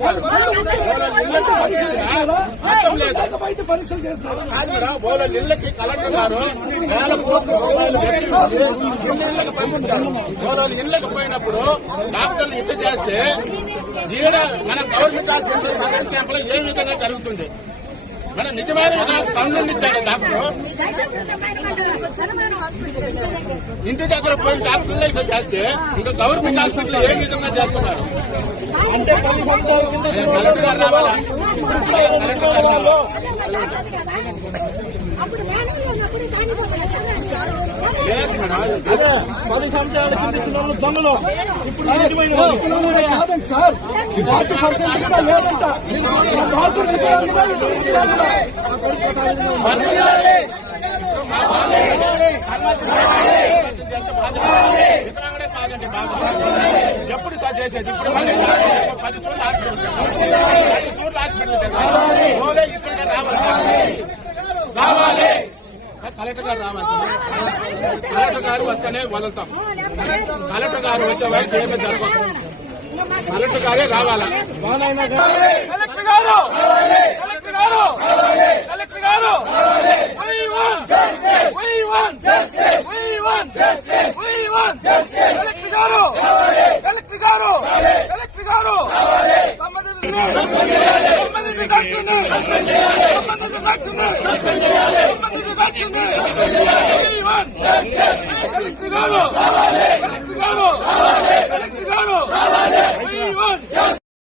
పంపించారు. ఇళ్ళకి అర్థం లేదు. వాళ్ళ ఇళ్ళకి కలెక్టర్ గారు వేల కోట్ల రూపాయలు ఇళ్ళకి పంపించారు. వాళ్ళ ఇళ్ళకి పోయినప్పుడు డాక్టర్లు ఇట్లా చేస్తే ఈడ మన గవర్నమెంట్ హాస్పిటల్ సదరన్ క్యాంప్ లో ఏ విధంగా జరుగుతుంది? మన నిజమైన పనులు ఇచ్చాడు డాక్టర్. ఇంటి దగ్గర పోయి డాక్టర్లు ఇట్లా చేస్తే ఇంకా గవర్నమెంట్ హాస్పిటల్ ఏ విధంగా చేస్తున్నారు? అంటే కలెక్టర్ గారు రావాలా? కలెక్టర్ గారు రావాలా? లేదు మేడం, అదే 10 సంవత్సరాల కింద దొంగలు కాదండి సార్. లేదంట ఎప్పుడు సార్ చేసేది? ఇప్పుడు మళ్ళీ 10 చోట్ల హాస్పిటల్ రావాలి. కలెక్టర్ గారు రావాలి. కలెక్టర్ గారు వస్తేనే వదులుతాం. కలెక్టర్ గారు వచ్చే వరకు ఏమీ జరగదు. కలెక్టర్ గారే రావాలా? కలెక్టర్ గారు కలెక్టర్ గారు కలెక్టర్ గారు కలెక్టర్ గారు కలెక్టర్ గారు కలెక్టర్ గారు సంబంధిత డాక్టర్ని కలెక్టర్ గారు కలెక్టర్ గారు